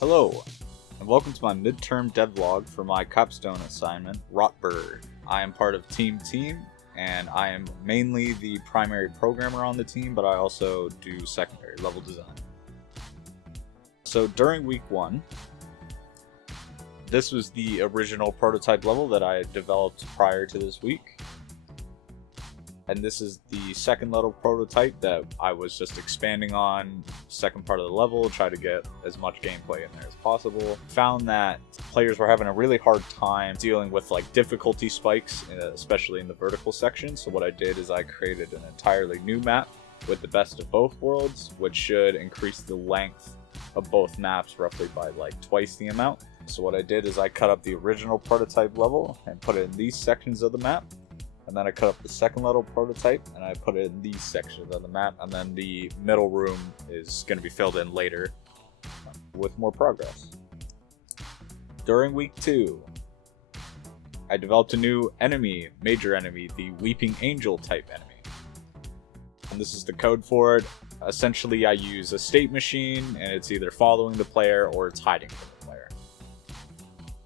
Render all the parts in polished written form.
Hello, and welcome to my midterm devlog for my capstone assignment, Rotberg. I am part of Team, and I am mainly the primary programmer on the team, but I also do secondary level design. So during week 1, this was the original prototype level that I had developed prior to this week. And this is the second level prototype that I was just expanding on, second part of the level, try to get as much gameplay in there as possible. Found that players were having a really hard time dealing with difficulty spikes, especially in the vertical section. So what I did is I created an entirely new map with the best of both worlds, which should increase the length of both maps roughly by twice the amount. So what I did is I cut up the original prototype level and put it in these sections of the map. And then I cut up the second level prototype and I put it in these sections of the map. And then the middle room is going to be filled in later with more progress. During week 2, I developed a new enemy, major enemy, the Weeping Angel type enemy. And this is the code for it. Essentially, I use a state machine and it's either following the player or it's hiding from the player.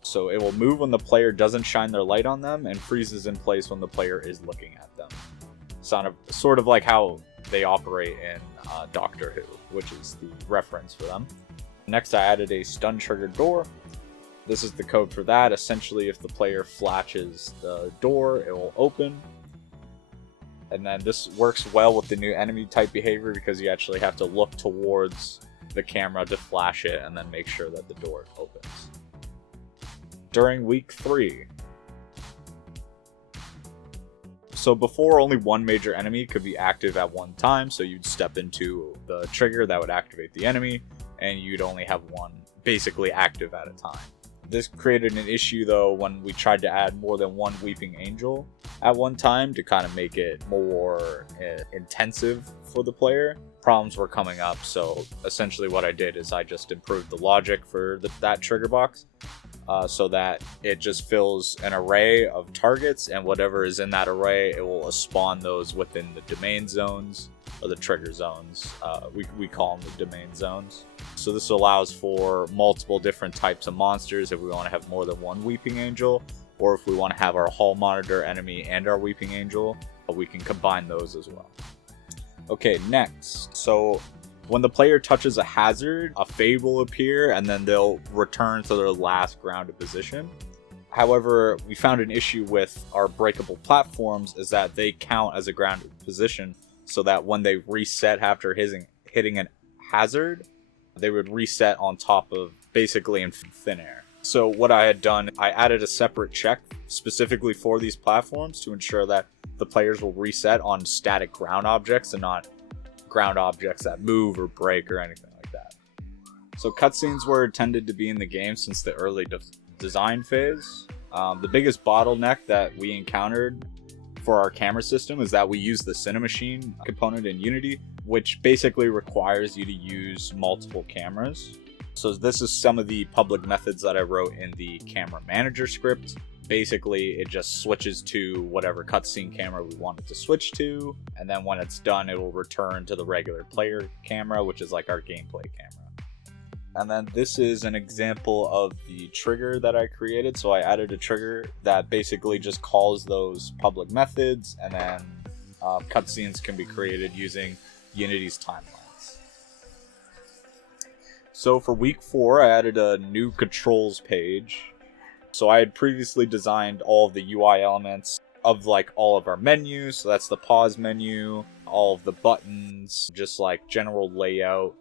So it will move when the player doesn't shine their light on them and freezes in place when the player is looking at them. Sort of like how they operate in Doctor Who, which is the reference for them. Next, I added a stun trigger door. This is the code for that. Essentially, if the player flashes the door, it will open. And then this works well with the new enemy type behavior because you actually have to look towards the camera to flash it and then make sure that the door opens. During week 3. So before, only one major enemy could be active at one time, so you'd step into the trigger that would activate the enemy, and you'd only have one basically active at a time. This created an issue though when we tried to add more than one Weeping Angel at one time to kind of make it more intensive for the player. Problems were coming up, so essentially what I did is I just improved the logic for that trigger box. So that it just fills an array of targets, and whatever is in that array, it will spawn those within the domain zones, or the trigger zones. We call them the domain zones. So this allows for multiple different types of monsters if we want to have more than one Weeping Angel, or if we want to have our hall monitor enemy and our Weeping Angel, we can combine those as well. Okay, next. So when the player touches a hazard, a fade will appear and then they'll return to their last grounded position. However, we found an issue with our breakable platforms is that they count as a grounded position, so that when they reset after hitting a hazard, they would reset on top of basically in thin air. So what I had done, I added a separate check specifically for these platforms to ensure that the players will reset on static ground objects and not ground objects that move or break or anything like that. So cutscenes were intended to be in the game since the early design phase. The biggest bottleneck that we encountered for our camera system is that we use the Cinemachine component in Unity, which basically requires you to use multiple cameras. So this is some of the public methods that I wrote in the camera manager script. Basically, it just switches to whatever cutscene camera we want it to switch to, and then when it's done, it will return to the regular player camera, which is like our gameplay camera. And then this is an example of the trigger that I created. So I added a trigger that basically just calls those public methods, and then cutscenes can be created using Unity's timelines. So for week 4, I added a new controls page. So I had previously designed all of the UI elements of all of our menus. So that's the pause menu, all of the buttons, just general layout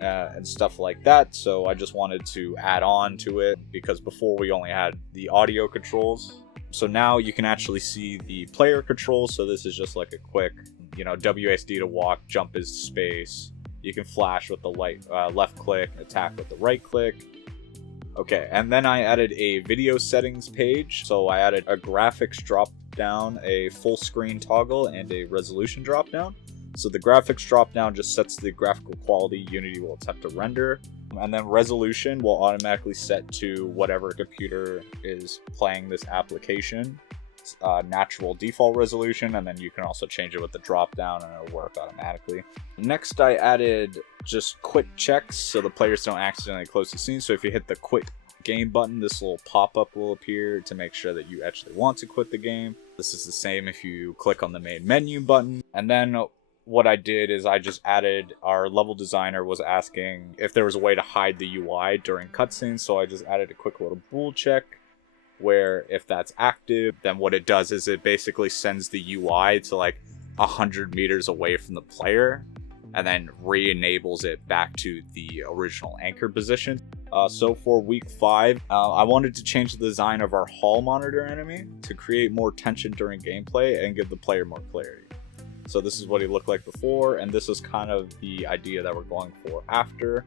and stuff like that. So I just wanted to add on to it because before we only had the audio controls. So now you can actually see the player controls. So this is just a quick, WASD to walk, jump is space. You can flash with the left click, attack with the right click. Okay, and then I added a video settings page. So I added a graphics drop down, a full screen toggle, and a resolution drop down. So the graphics drop down just sets the graphical quality Unity will attempt to render. And then resolution will automatically set to whatever computer is playing this application. natural default resolution, and then you can also change it with the drop down and it'll work automatically. Next, I added just quit checks so the players don't accidentally close the scene. So if you hit the quit game button, this little pop-up will appear to make sure that you actually want to quit the game. This is the same if you click on the main menu button. And then what I did is I just added, our level designer was asking if there was a way to hide the UI during cutscenes, so I just added a quick little bool check where if that's active, then what it does is it basically sends the UI to like 100 meters away from the player and then re-enables it back to the original anchor position. So for week 5, I wanted to change the design of our hall monitor enemy to create more tension during gameplay and give the player more clarity. So this is what he looked like before, and this is kind of the idea that we're going for after.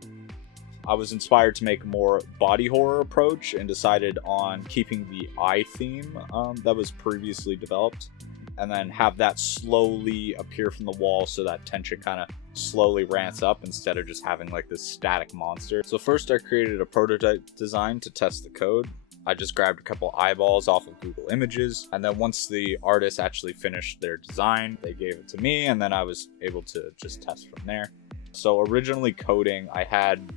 I was inspired to make a more body horror approach and decided on keeping the eye theme that was previously developed, and then have that slowly appear from the wall so that tension kind of slowly ramps up instead of just having like this static monster. So first I created a prototype design to test the code. I just grabbed a couple eyeballs off of Google Images, and then once the artist actually finished their design, they gave it to me, and then I was able to just test from there. So originally coding, I had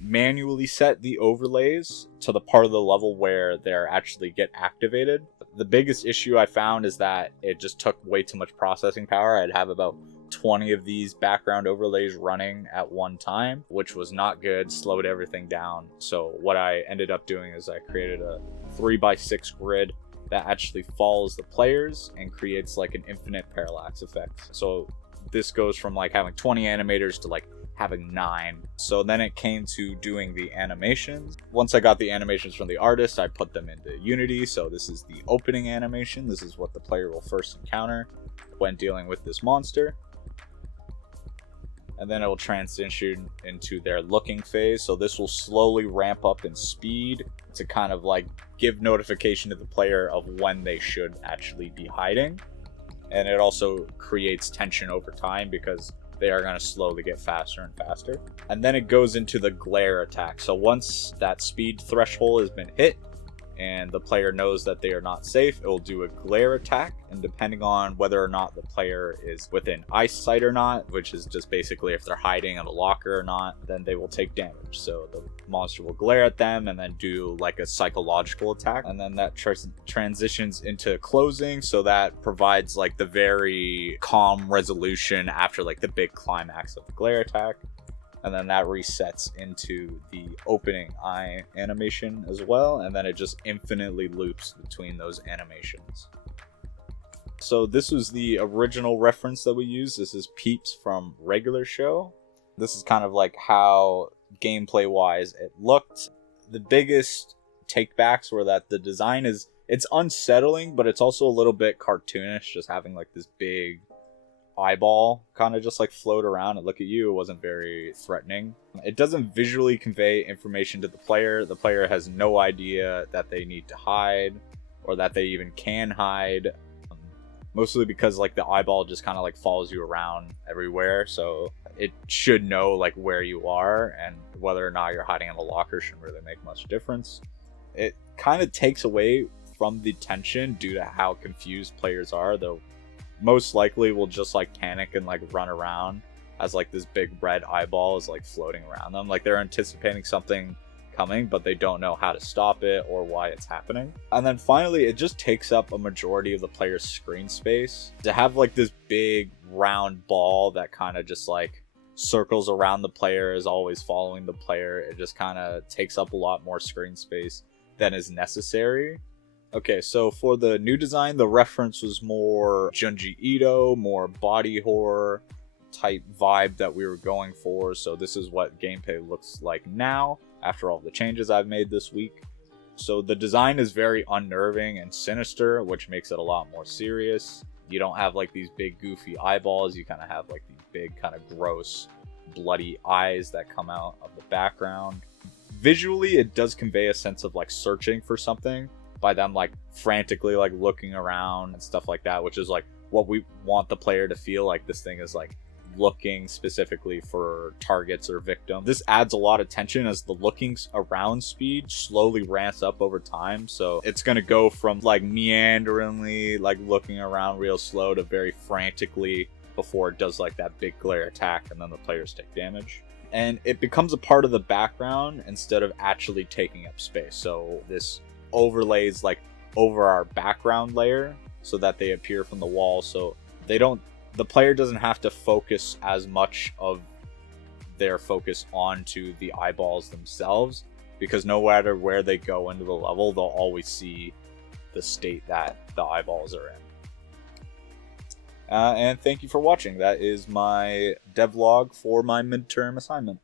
manually set the overlays to the part of the level where they actually get activated. The biggest issue I found is that it just took way too much processing power. I'd have about 20 of these background overlays running at one time, which was not good, slowed everything down. So what I ended up doing is I created a 3x6 grid that actually follows the players and creates like an infinite parallax effect. So this goes from like having 20 animators to like having 9. So then it came to doing the animations. Once I got the animations from the artist, I put them into Unity. So this is the opening animation. This is what the player will first encounter when dealing with this monster. And then it will transition into their looking phase. So this will slowly ramp up in speed to kind of like give notification to the player of when they should actually be hiding. And it also creates tension over time because they are going to slowly get faster and faster. And then it goes into the glare attack. So once that speed threshold has been hit and the player knows that they are not safe, it will do a glare attack, and depending on whether or not the player is within eyesight or not, which is just basically if they're hiding in a locker or not, then they will take damage. So the monster will glare at them and then do like a psychological attack, and then that transitions into closing, so that provides like the very calm resolution after like the big climax of the glare attack. And then that resets into the opening eye animation as well, and then it just infinitely loops between those animations. So this was the original reference that we used. This is Peeps from Regular Show. This is kind of like how gameplay wise it looked. The biggest takebacks were that the design it's unsettling, but it's also a little bit cartoonish, just having like this big eyeball kind of just like float around and look at you. It wasn't very threatening. It doesn't visually convey information to the player. The player has no idea that they need to hide or that they even can hide, mostly because like the eyeball just kind of like follows you around everywhere, so it should know like where you are, and whether or not you're hiding in a locker shouldn't really make much difference. It kind of takes away from the tension due to how confused players are, though most likely will just like panic and like run around as like this big red eyeball is like floating around them. Like they're anticipating something coming, but they don't know how to stop it or why it's happening. And then finally, it just takes up a majority of the player's screen space. To have like this big round ball that kind of just like circles around the player, is always following the player, it just kind of takes up a lot more screen space than is necessary. Okay, so for the new design, the reference was more Junji Ito, more body horror type vibe that we were going for. So this is what gameplay looks like now after all the changes I've made this week. So the design is very unnerving and sinister, which makes it a lot more serious. You don't have like these big goofy eyeballs. You kind of have like these big kind of gross bloody eyes that come out of the background. Visually, it does convey a sense of like searching for something by them like frantically like looking around and stuff like that, which is like what we want the player to feel. Like this thing is like looking specifically for targets or victims. This adds a lot of tension as the looking around speed slowly ramps up over time. So it's going to go from like meanderingly, like looking around real slow, to very frantically before it does like that big glare attack, and then the players take damage. And it becomes a part of the background instead of actually taking up space. So this overlays like over our background layer so that they appear from the wall. So the player doesn't have to focus as much of their focus onto the eyeballs themselves, because no matter where they go into the level, they'll always see the state that the eyeballs are in. And thank you for watching. That is my devlog for my midterm assignment.